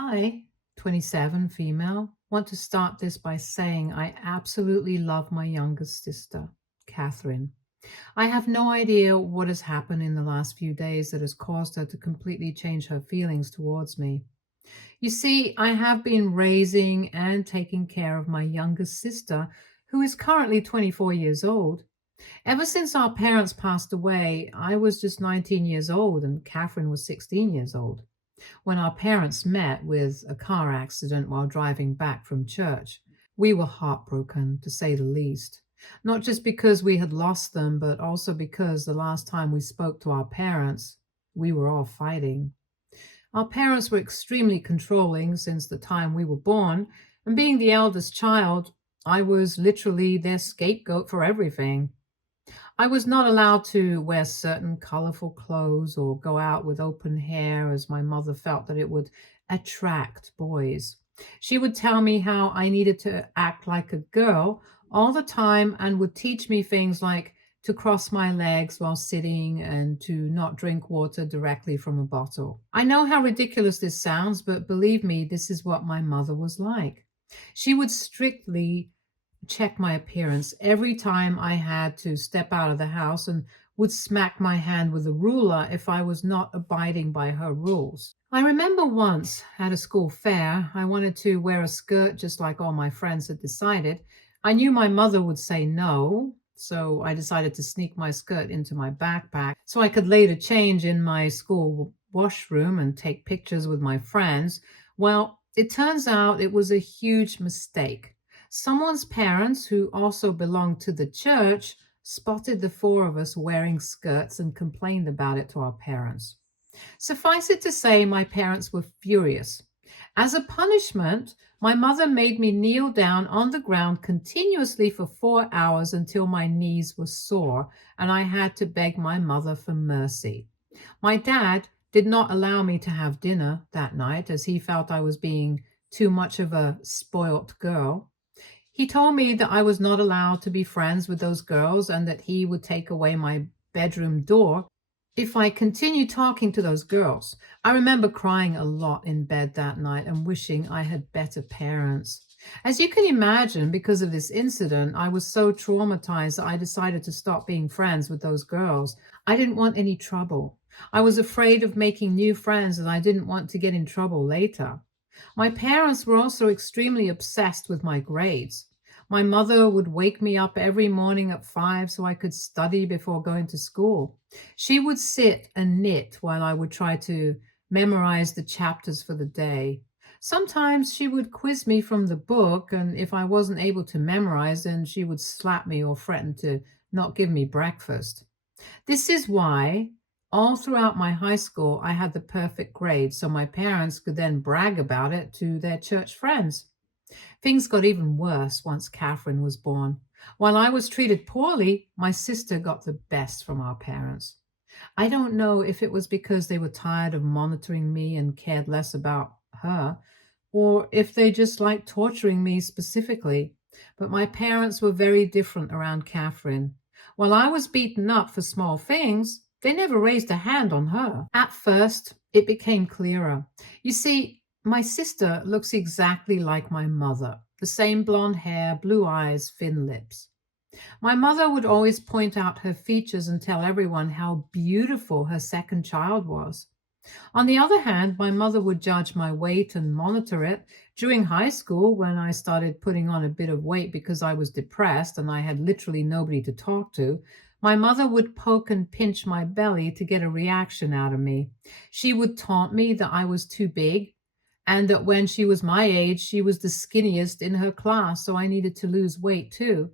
I, 27, female, want to start this by saying I absolutely love my youngest sister, Catherine. I have no idea what has happened in the last few days that has caused her to completely change her feelings towards me. You see, I have been raising and taking care of my youngest sister, who is currently 24 years old. Ever since our parents passed away, I was just 19 years old and Catherine was 16 years old when our parents met with a car accident while driving back from church. We were heartbroken, to say the least. Not just because we had lost them, but also because the last time we spoke to our parents, we were all fighting. Our parents were extremely controlling since the time we were born, and being the eldest child, I was literally their scapegoat for everything. I was not allowed to wear certain colorful clothes or go out with open hair as my mother felt that it would attract boys. She would tell me how I needed to act like a girl all the time and would teach me things like to cross my legs while sitting and to not drink water directly from a bottle. I know how ridiculous this sounds, but believe me, this is what my mother was like. She would strictly check my appearance every time I had to step out of the house and would smack my hand with a ruler if I was not abiding by her rules. I remember once at a school fair, I wanted to wear a skirt just like all my friends had decided. I knew my mother would say no, so I decided to sneak my skirt into my backpack so I could later change in my school washroom and take pictures with my friends. Well, it turns out it was a huge mistake. Someone's parents, who also belonged to the church, spotted the four of us wearing skirts and complained about it to our parents. Suffice it to say, my parents were furious. As a punishment, my mother made me kneel down on the ground continuously for 4 hours until my knees were sore and I had to beg my mother for mercy. My dad did not allow me to have dinner that night as he felt I was being too much of a spoilt girl. He told me that I was not allowed to be friends with those girls and that he would take away my bedroom door if I continued talking to those girls. I remember crying a lot in bed that night and wishing I had better parents. As you can imagine, because of this incident, I was so traumatized that I decided to stop being friends with those girls. I didn't want any trouble. I was afraid of making new friends and I didn't want to get in trouble later. My parents were also extremely obsessed with my grades. My mother would wake me up every morning at 5 so I could study before going to school. She would sit and knit while I would try to memorize the chapters for the day. Sometimes she would quiz me from the book, and if I wasn't able to memorize, then she would slap me or threaten to not give me breakfast. This is why all throughout my high school, I had the perfect grade so my parents could then brag about it to their church friends. Things got even worse once Catherine was born. While I was treated poorly, my sister got the best from our parents. I don't know if it was because they were tired of monitoring me and cared less about her, or if they just liked torturing me specifically, but my parents were very different around Catherine. While I was beaten up for small things, they never raised a hand on her. At first, it became clearer. You see, my sister looks exactly like my mother, the same blonde hair, blue eyes, thin lips. My mother would always point out her features and tell everyone how beautiful her second child was. On the other hand, my mother would judge my weight and monitor it. During high school, when I started putting on a bit of weight because I was depressed and I had literally nobody to talk to, my mother would poke and pinch my belly to get a reaction out of me. She would taunt me that I was too big and that when she was my age, she was the skinniest in her class, so I needed to lose weight too.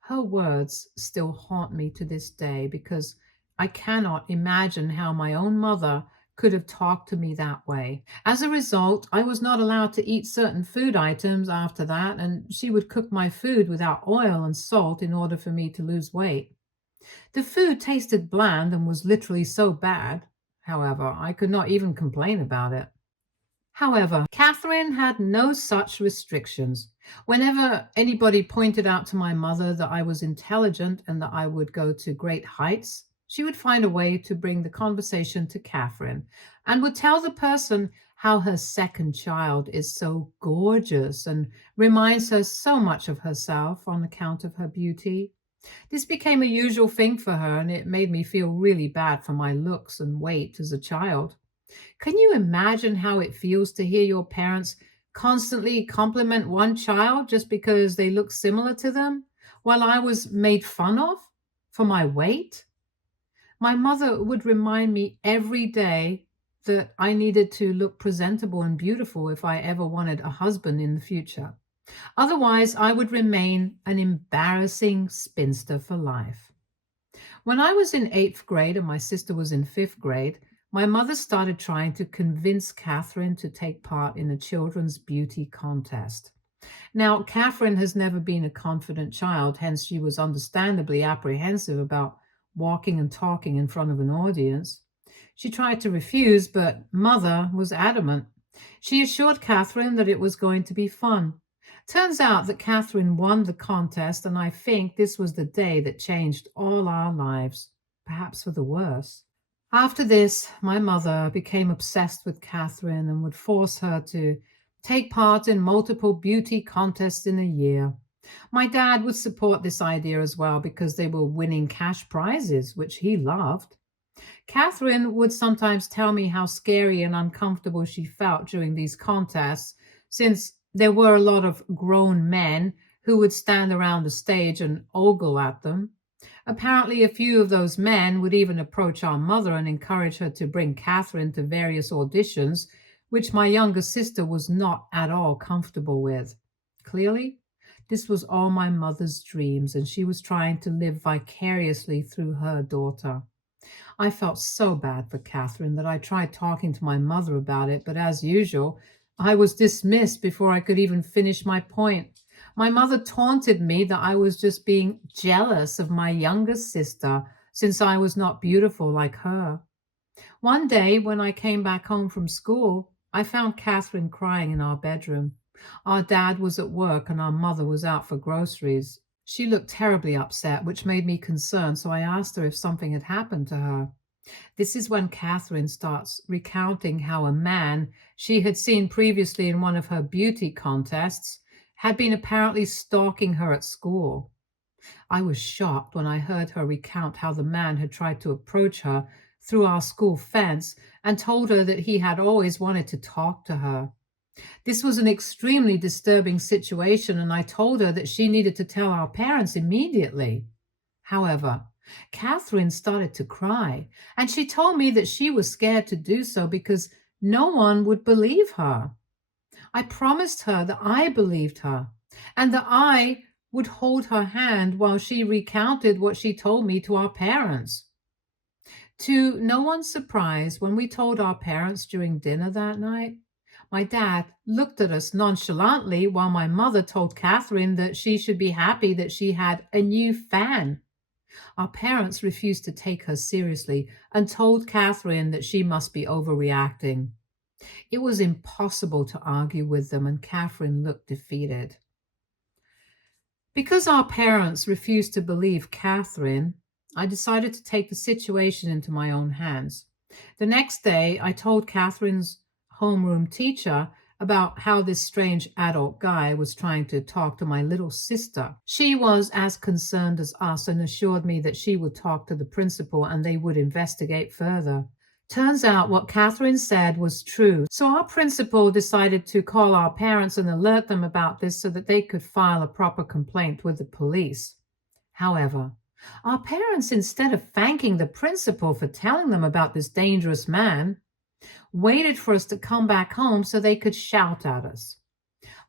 Her words still haunt me to this day because I cannot imagine how my own mother could have talked to me that way. As a result, I was not allowed to eat certain food items after that, and she would cook my food without oil and salt in order for me to lose weight. The food tasted bland and was literally so bad, however, I could not even complain about it. However, Catherine had no such restrictions. Whenever anybody pointed out to my mother that I was intelligent and that I would go to great heights, she would find a way to bring the conversation to Catherine and would tell the person how her second child is so gorgeous and reminds her so much of herself on account of her beauty. This became a usual thing for her, and it made me feel really bad for my looks and weight as a child. Can you imagine how it feels to hear your parents constantly compliment one child just because they look similar to them, while I was made fun of for my weight? My mother would remind me every day that I needed to look presentable and beautiful if I ever wanted a husband in the future. Otherwise, I would remain an embarrassing spinster for life. When I was in eighth grade and my sister was in fifth grade, my mother started trying to convince Catherine to take part in a children's beauty contest. Now, Catherine has never been a confident child, hence, she was understandably apprehensive about walking and talking in front of an audience. She tried to refuse, but Mother was adamant. She assured Catherine that it was going to be fun. Turns out that Catherine won the contest, and I think this was the day that changed all our lives, perhaps for the worse. After this, my mother became obsessed with Catherine and would force her to take part in multiple beauty contests in a year. My dad would support this idea as well because they were winning cash prizes, which he loved. Catherine would sometimes tell me how scary and uncomfortable she felt during these contests, since there were a lot of grown men who would stand around the stage and ogle at them. Apparently, a few of those men would even approach our mother and encourage her to bring Catherine to various auditions, which my younger sister was not at all comfortable with. Clearly, this was all my mother's dreams, and she was trying to live vicariously through her daughter. I felt so bad for Catherine that I tried talking to my mother about it, but as usual, I was dismissed before I could even finish my point. My mother taunted me that I was just being jealous of my younger sister since I was not beautiful like her. One day, when I came back home from school, I found Catherine crying in our bedroom. Our dad was at work and our mother was out for groceries. She looked terribly upset, which made me concerned, so I asked her if something had happened to her. This is when Catherine starts recounting how a man she had seen previously in one of her beauty contests had been apparently stalking her at school. I was shocked when I heard her recount how the man had tried to approach her through our school fence and told her that he had always wanted to talk to her. This was an extremely disturbing situation, and I told her that she needed to tell our parents immediately. However, Catherine started to cry, and she told me that she was scared to do so because no one would believe her. I promised her that I believed her and that I would hold her hand while she recounted what she told me to our parents. To no one's surprise, when we told our parents during dinner that night, my dad looked at us nonchalantly while my mother told Catherine that she should be happy that she had a new fan. Our parents refused to take her seriously and told Catherine that she must be overreacting. It was impossible to argue with them, and Catherine looked defeated. Because our parents refused to believe Catherine, I decided to take the situation into my own hands. The next day, I told Catherine's homeroom teacher about how this strange adult guy was trying to talk to my little sister. She was as concerned as us and assured me that she would talk to the principal and they would investigate further. Turns out what Catherine said was true. So our principal decided to call our parents and alert them about this so that they could file a proper complaint with the police. However, our parents, instead of thanking the principal for telling them about this dangerous man, waited for us to come back home so they could shout at us.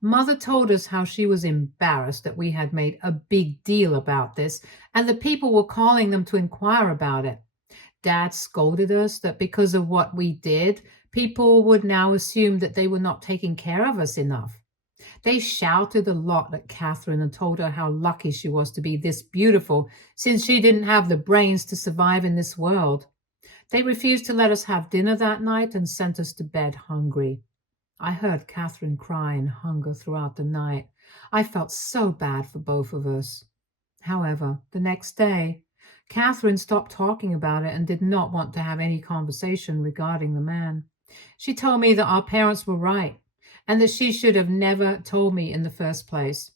Mother told us how she was embarrassed that we had made a big deal about this and the people were calling them to inquire about it. Dad scolded us that because of what we did, people would now assume that they were not taking care of us enough. They shouted a lot at Catherine and told her how lucky she was to be this beautiful since she didn't have the brains to survive in this world. They refused to let us have dinner that night and sent us to bed hungry. I heard Catherine cry in hunger throughout the night. I felt so bad for both of us. However, the next day, Catherine stopped talking about it and did not want to have any conversation regarding the man. She told me that our parents were right and that she should have never told me in the first place.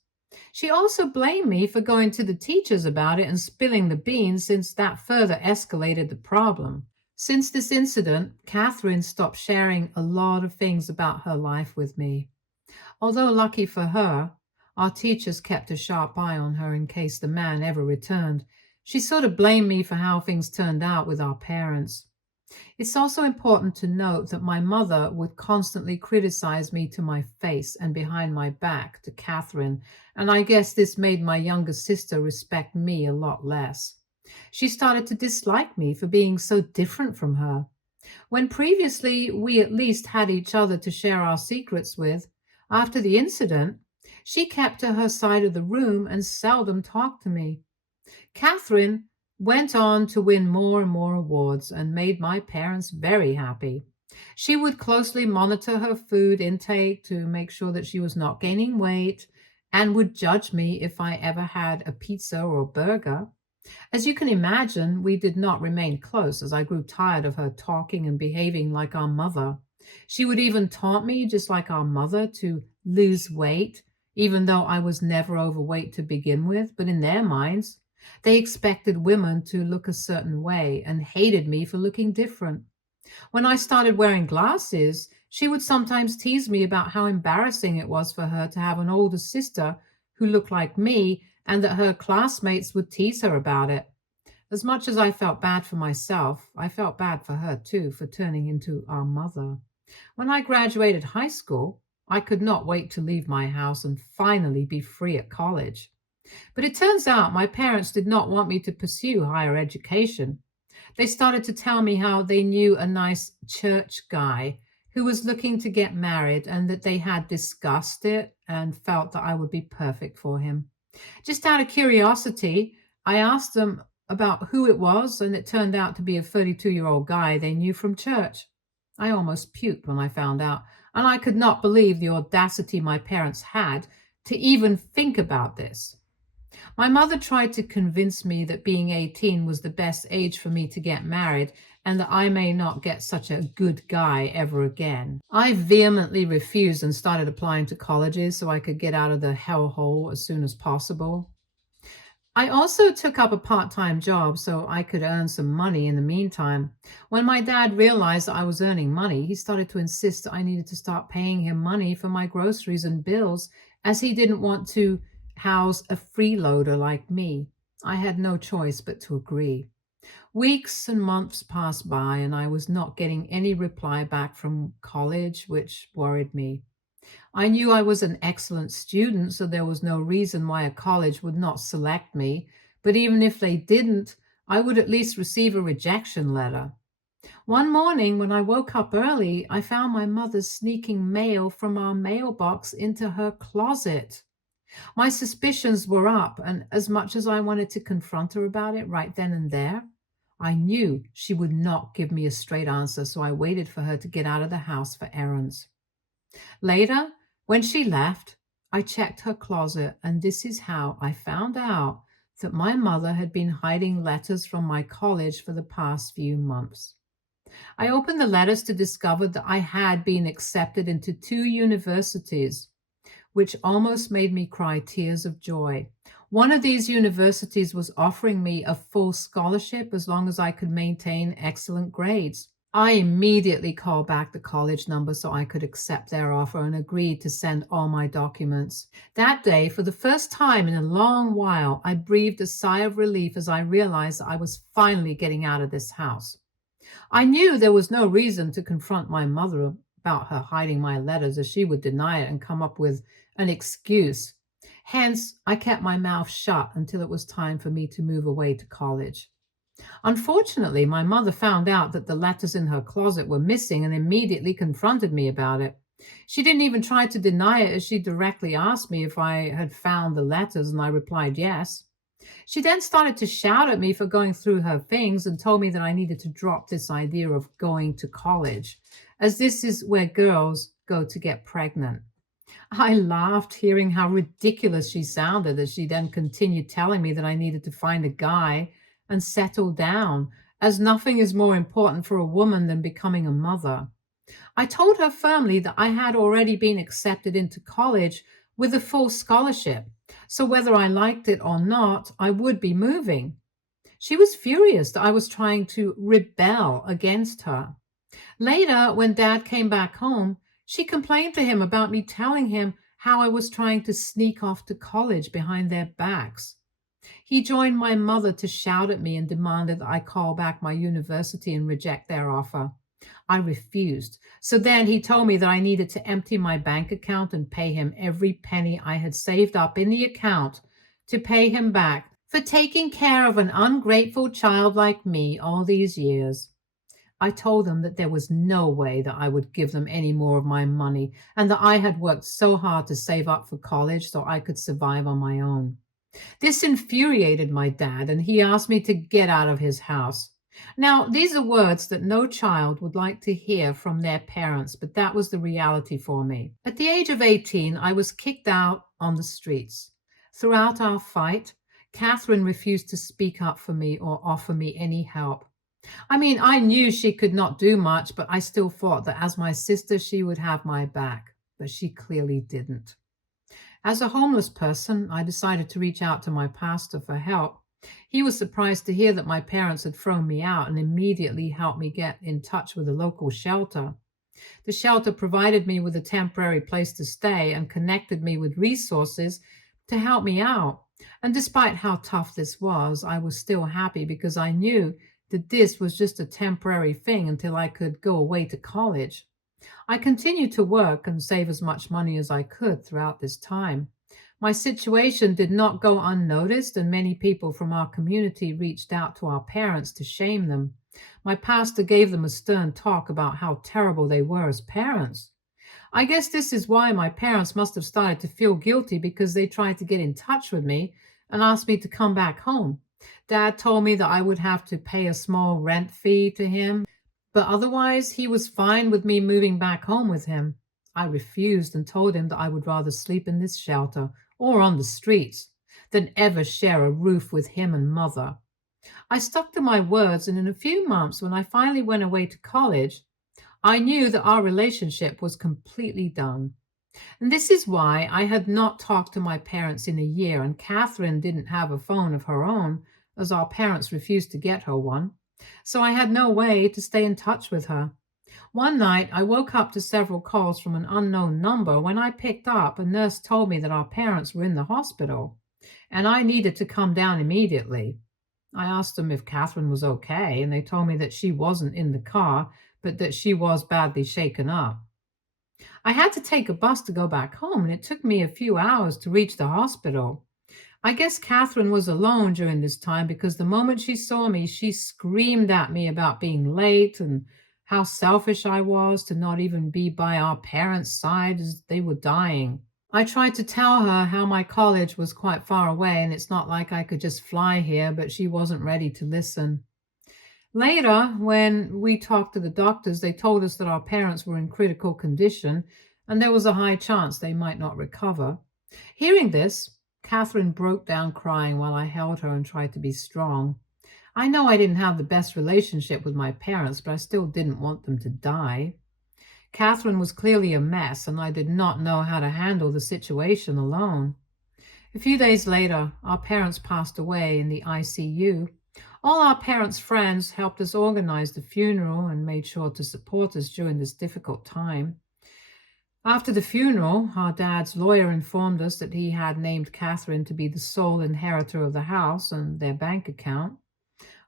She also blamed me for going to the teachers about it and spilling the beans, since that further escalated the problem. Since this incident, Catherine stopped sharing a lot of things about her life with me. Although lucky for her, our teachers kept a sharp eye on her in case the man ever returned. She sort of blamed me for how things turned out with our parents. It's also important to note that my mother would constantly criticize me to my face and behind my back to Catherine, and I guess this made my younger sister respect me a lot less. She started to dislike me for being so different from her. When previously we at least had each other to share our secrets with, after the incident, she kept to her side of the room and seldom talked to me. Catherine went on to win more and more awards and made my parents very happy. She would closely monitor her food intake to make sure that she was not gaining weight and would judge me if I ever had a pizza or burger. As you can imagine, we did not remain close as I grew tired of her talking and behaving like our mother. She would even taunt me, just like our mother, to lose weight, even though I was never overweight to begin with. But in their minds, they expected women to look a certain way and hated me for looking different. When I started wearing glasses, she would sometimes tease me about how embarrassing it was for her to have an older sister who looked like me, and that her classmates would tease her about it. As much as I felt bad for myself, I felt bad for her too for turning into our mother. When I graduated high school, I could not wait to leave my house and finally be free at college. But it turns out my parents did not want me to pursue higher education. They started to tell me how they knew a nice church guy who was looking to get married, and that they had discussed it and felt that I would be perfect for him. Just out of curiosity, I asked them about who it was, and it turned out to be a 32-year-old guy they knew from church. I almost puked when I found out, and I could not believe the audacity my parents had to even think about this. My mother tried to convince me that being 18 was the best age for me to get married, and that I may not get such a good guy ever again. I vehemently refused and started applying to colleges so I could get out of the hellhole as soon as possible. I also took up a part-time job so I could earn some money in the meantime. When my dad realized that I was earning money, he started to insist that I needed to start paying him money for my groceries and bills, as he didn't want to house a freeloader like me. I had no choice but to agree. Weeks and months passed by, and I was not getting any reply back from college, which worried me. I knew I was an excellent student, so there was no reason why a college would not select me. But even if they didn't, I would at least receive a rejection letter. One morning, when I woke up early, I found my mother sneaking mail from our mailbox into her closet. My suspicions were up, and as much as I wanted to confront her about it right then and there, I knew she would not give me a straight answer, so I waited for her to get out of the house for errands. Later, when she left, I checked her closet, and this is how I found out that my mother had been hiding letters from my college for the past few months. I opened the letters to discover that I had been accepted into 2 universities, which almost made me cry tears of joy. One of these universities was offering me a full scholarship as long as I could maintain excellent grades. I immediately called back the college number so I could accept their offer and agreed to send all my documents. That day, for the first time in a long while, I breathed a sigh of relief as I realized that I was finally getting out of this house. I knew there was no reason to confront my mother about her hiding my letters, as she would deny it and come up with an excuse. Hence, I kept my mouth shut until it was time for me to move away to college. Unfortunately, my mother found out that the letters in her closet were missing and immediately confronted me about it. She didn't even try to deny it, as she directly asked me if I had found the letters, and I replied yes. She then started to shout at me for going through her things and told me that I needed to drop this idea of going to college, as this is where girls go to get pregnant. I laughed, hearing how ridiculous she sounded, as she then continued telling me that I needed to find a guy and settle down, as nothing is more important for a woman than becoming a mother. I told her firmly that I had already been accepted into college with a full scholarship, so whether I liked it or not, I would be moving. She was furious that I was trying to rebel against her. Later, when Dad came back home, she complained to him about me telling him how I was trying to sneak off to college behind their backs. He joined my mother to shout at me and demanded that I call back my university and reject their offer. I refused. So then he told me that I needed to empty my bank account and pay him every penny I had saved up in the account to pay him back for taking care of an ungrateful child like me all these years. I told them that there was no way that I would give them any more of my money and that I had worked so hard to save up for college so I could survive on my own. This infuriated my dad, and he asked me to get out of his house. Now, these are words that no child would like to hear from their parents, but that was the reality for me. At the age of 18, I was kicked out on the streets. Throughout our fight, Catherine refused to speak up for me or offer me any help. I mean, I knew she could not do much, but I still thought that as my sister, she would have my back, but she clearly didn't. As a homeless person, I decided to reach out to my pastor for help. He was surprised to hear that my parents had thrown me out and immediately helped me get in touch with a local shelter. The shelter provided me with a temporary place to stay and connected me with resources to help me out. And despite how tough this was, I was still happy because I knew that this was just a temporary thing until I could go away to college. I continued to work and save as much money as I could throughout this time. My situation did not go unnoticed, and many people from our community reached out to our parents to shame them. My pastor gave them a stern talk about how terrible they were as parents. I guess this is why my parents must have started to feel guilty because they tried to get in touch with me and asked me to come back home. Dad told me that I would have to pay a small rent fee to him, but otherwise he was fine with me moving back home with him. I refused and told him that I would rather sleep in this shelter or on the streets than ever share a roof with him and mother. I stuck to my words, and in a few months, when I finally went away to college, I knew that our relationship was completely done. And this is why I had not talked to my parents in a year, and Catherine didn't have a phone of her own, as our parents refused to get her one. So I had no way to stay in touch with her. One night, I woke up to several calls from an unknown number. When I picked up, a nurse told me that our parents were in the hospital, and I needed to come down immediately. I asked them if Catherine was okay, and they told me that she wasn't in the car, but that she was badly shaken up. I had to take a bus to go back home, and it took me a few hours to reach the hospital. I guess Catherine was alone during this time because the moment she saw me, she screamed at me about being late and how selfish I was to not even be by our parents' side as they were dying. I tried to tell her how my college was quite far away and it's not like I could just fly here, but she wasn't ready to listen. Later, when we talked to the doctors, they told us that our parents were in critical condition and there was a high chance they might not recover. Hearing this, Catherine broke down crying while I held her and tried to be strong. I know I didn't have the best relationship with my parents, but I still didn't want them to die. Catherine was clearly a mess, and I did not know how to handle the situation alone. A few days later, our parents passed away in the ICU. All our parents' friends helped us organize the funeral and made sure to support us during this difficult time. After the funeral, our dad's lawyer informed us that he had named Catherine to be the sole inheritor of the house and their bank account.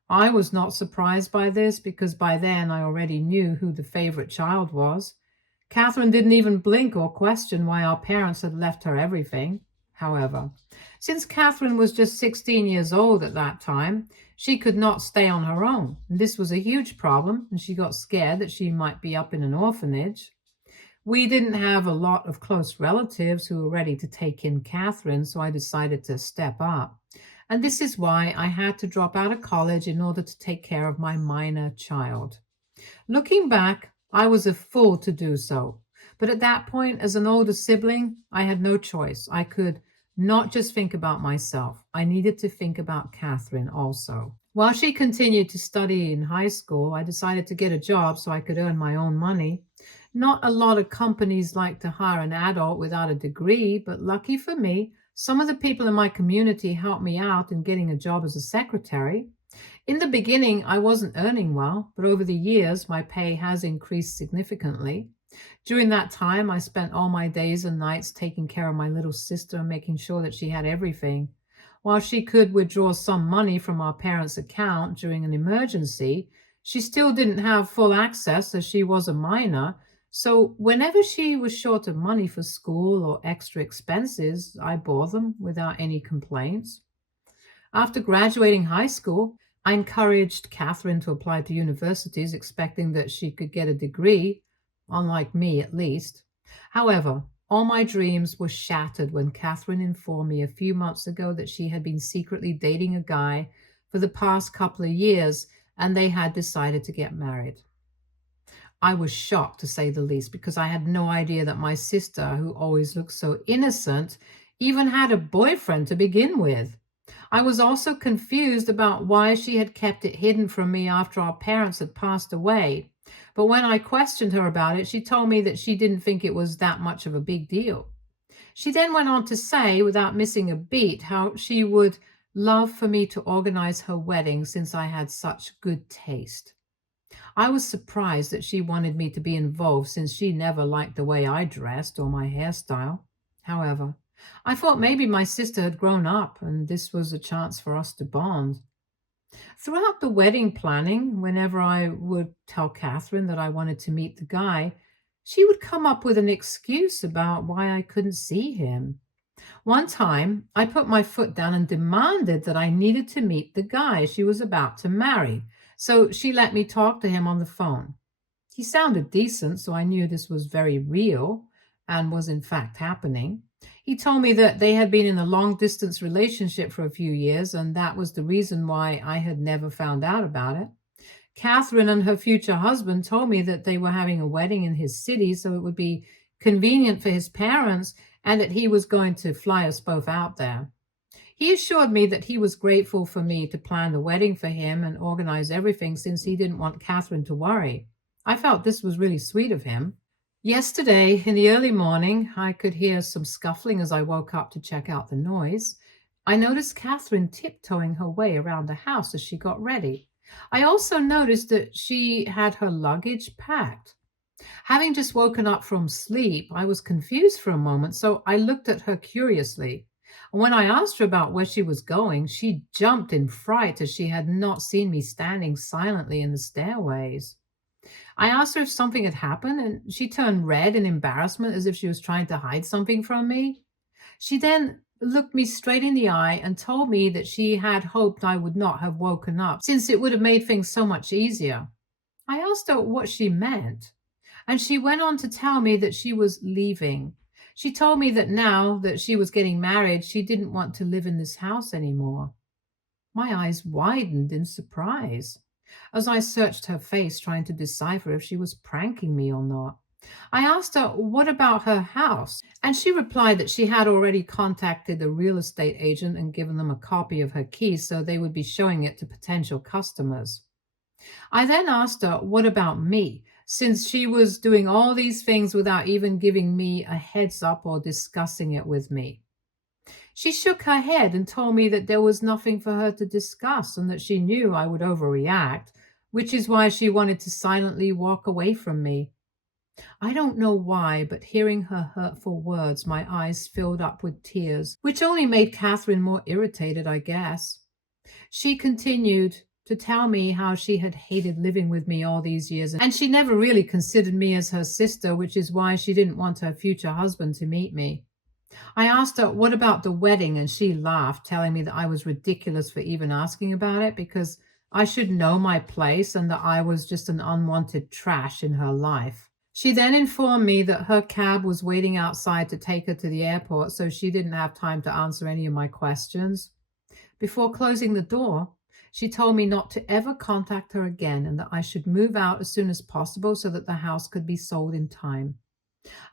I was not surprised by this because by then I already knew who the favorite child was. Catherine didn't even blink or question why our parents had left her everything. However, since Catherine was just 16 years old at that time, she could not stay on her own. This was a huge problem, and she got scared that she might be up in an orphanage. We didn't have a lot of close relatives who were ready to take in Catherine, so I decided to step up. And this is why I had to drop out of college in order to take care of my minor child. Looking back, I was a fool to do so. But at that point, as an older sibling, I had no choice. I could not just think about myself. I needed to think about Catherine also. While she continued to study in high school, I decided to get a job so I could earn my own money. Not a lot of companies like to hire an adult without a degree, but lucky for me, some of the people in my community helped me out in getting a job as a secretary. In the beginning, I wasn't earning well, but over the years, my pay has increased significantly. During that time, I spent all my days and nights taking care of my little sister and making sure that she had everything. While she could withdraw some money from our parents' account during an emergency, she still didn't have full access as she was a minor. So, whenever she was short of money for school or extra expenses, I bore them without any complaints. After graduating high school, I encouraged Catherine to apply to universities, expecting that she could get a degree, unlike me at least. However, all my dreams were shattered when Catherine informed me a few months ago that she had been secretly dating a guy for the past couple of years and they had decided to get married. I was shocked, to say the least, because I had no idea that my sister, who always looked so innocent, even had a boyfriend to begin with. I was also confused about why she had kept it hidden from me after our parents had passed away. But when I questioned her about it, she told me that she didn't think it was that much of a big deal. She then went on to say, without missing a beat, how she would love for me to organize her wedding since I had such good taste. I was surprised that she wanted me to be involved since she never liked the way I dressed or my hairstyle. However, I thought maybe my sister had grown up and this was a chance for us to bond. Throughout the wedding planning, whenever I would tell Catherine that I wanted to meet the guy, she would come up with an excuse about why I couldn't see him. One time, I put my foot down and demanded that I needed to meet the guy she was about to marry, so she let me talk to him on the phone. He sounded decent, so I knew this was very real and was in fact happening. He told me that they had been in a long distance relationship for a few years, and that was the reason why I had never found out about it. Catherine and her future husband told me that they were having a wedding in his city, so it would be convenient for his parents and that he was going to fly us both out there. He assured me that he was grateful for me to plan the wedding for him and organize everything since he didn't want Catherine to worry. I felt this was really sweet of him. Yesterday, in the early morning, I could hear some scuffling as I woke up to check out the noise. I noticed Catherine tiptoeing her way around the house as she got ready. I also noticed that she had her luggage packed. Having just woken up from sleep, I was confused for a moment, so I looked at her curiously. When I asked her about where she was going, she jumped in fright as she had not seen me standing silently in the stairways. I asked her if something had happened, and she turned red in embarrassment as if she was trying to hide something from me. She then looked me straight in the eye and told me that she had hoped I would not have woken up, since it would have made things so much easier. I asked her what she meant, and she went on to tell me that she was leaving. She told me that now that she was getting married, she didn't want to live in this house anymore. My eyes widened in surprise as I searched her face, trying to decipher if she was pranking me or not. I asked her what about her house, and she replied that she had already contacted a real estate agent and given them a copy of her keys so they would be showing it to potential customers. I then asked her what about me, since she was doing all these things without even giving me a heads up or discussing it with me. She shook her head and told me that there was nothing for her to discuss and that she knew I would overreact, which is why she wanted to silently walk away from me. I don't know why, but hearing her hurtful words, my eyes filled up with tears, which only made Catherine more irritated, I guess. She continued to tell me how she had hated living with me all these years, and she never really considered me as her sister, which is why she didn't want her future husband to meet me. I asked her, what about the wedding? And she laughed, telling me that I was ridiculous for even asking about it because I should know my place and that I was just an unwanted trash in her life. She then informed me that her cab was waiting outside to take her to the airport, so she didn't have time to answer any of my questions. Before closing the door, she told me not to ever contact her again and that I should move out as soon as possible so that the house could be sold in time.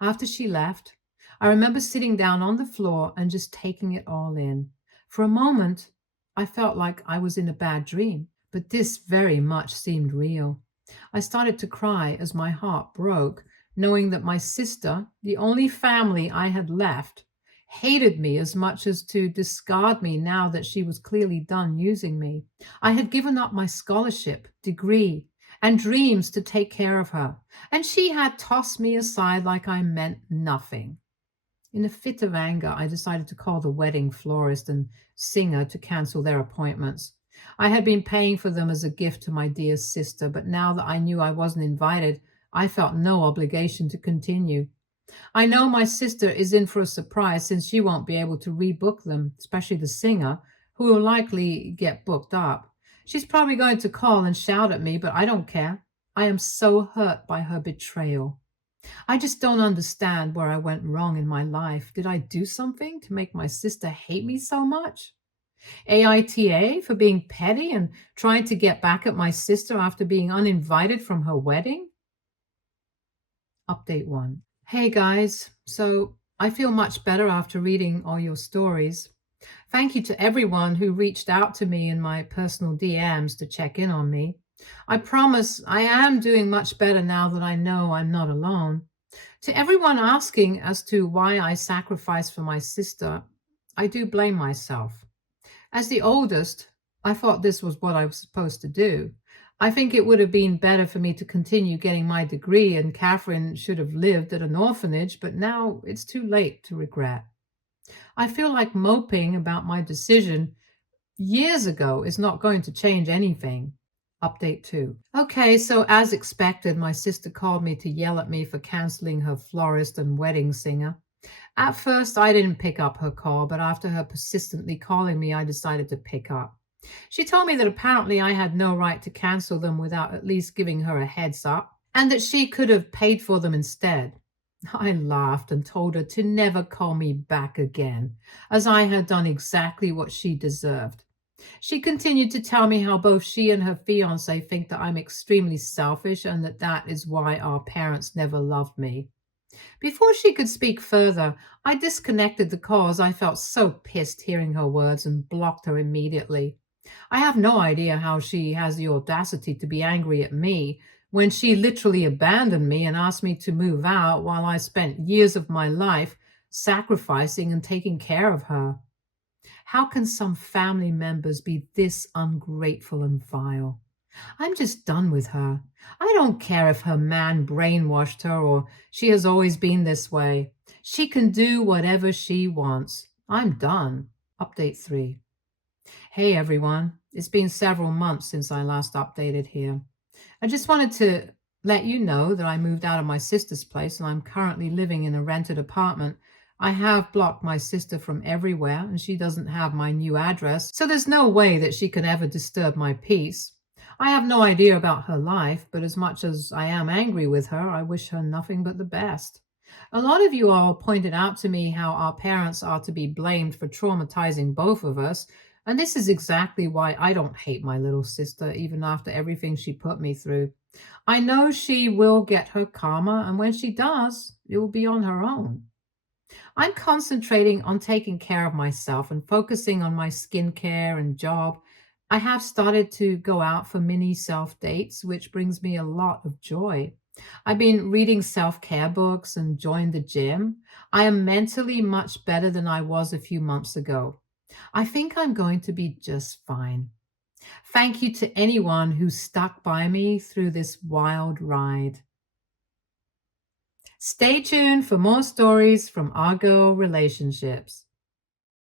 After she left, I remember sitting down on the floor and just taking it all in. For a moment, I felt like I was in a bad dream, but this very much seemed real. I started to cry as my heart broke, knowing that my sister, the only family I had left, hated me as much as to discard me now that she was clearly done using me. I had given up my scholarship, degree, and dreams to take care of her, and she had tossed me aside like I meant nothing. In a fit of anger, I decided to call the wedding florist and singer to cancel their appointments. I had been paying for them as a gift to my dear sister, but now that I knew I wasn't invited, I felt no obligation to continue. I know my sister is in for a surprise since she won't be able to rebook them, especially the singer, who will likely get booked up. She's probably going to call and shout at me, but I don't care. I am so hurt by her betrayal. I just don't understand where I went wrong in my life. Did I do something to make my sister hate me so much? AITA for being petty and trying to get back at my sister after being uninvited from her wedding? Update 1. Hey guys, so I feel much better after reading all your stories. Thank you to everyone who reached out to me in my personal DMs to check in on me. I promise I am doing much better now that I know I'm not alone. To everyone asking as to why I sacrificed for my sister, I do blame myself. As the oldest, I thought this was what I was supposed to do. I think it would have been better for me to continue getting my degree, and Catherine should have lived at an orphanage, but now it's too late to regret. I feel like moping about my decision years ago is not going to change anything. Update 2. Okay, so as expected, my sister called me to yell at me for canceling her florist and wedding singer. At first, I didn't pick up her call, but after her persistently calling me, I decided to pick up. She told me that apparently I had no right to cancel them without at least giving her a heads up, and that she could have paid for them instead. I laughed and told her to never call me back again, as I had done exactly what she deserved. She continued to tell me how both she and her fiance think that I'm extremely selfish and that that is why our parents never loved me. Before she could speak further, I disconnected the call as I felt so pissed hearing her words and blocked her immediately. I have no idea how she has the audacity to be angry at me when she literally abandoned me and asked me to move out while I spent years of my life sacrificing and taking care of her. How can some family members be this ungrateful and vile? I'm just done with her. I don't care if her man brainwashed her or she has always been this way. She can do whatever she wants. I'm done. Update 3. Hey everyone. It's been several months since I last updated here. I just wanted to let you know that I moved out of my sister's place and I'm currently living in a rented apartment. I have blocked my sister from everywhere and she doesn't have my new address, so there's no way that she can ever disturb my peace. I have no idea about her life, but as much as I am angry with her, I wish her nothing but the best. A lot of you all pointed out to me how our parents are to be blamed for traumatizing both of us, and this is exactly why I don't hate my little sister, even after everything she put me through. I know she will get her karma, and when she does, it will be on her own. I'm concentrating on taking care of myself and focusing on my skincare and job. I have started to go out for mini self dates, which brings me a lot of joy. I've been reading self care books and joined the gym. I am mentally much better than I was a few months ago. I think I'm going to be just fine. Thank you to anyone who stuck by me through this wild ride. Stay tuned for more stories from our girl relationships.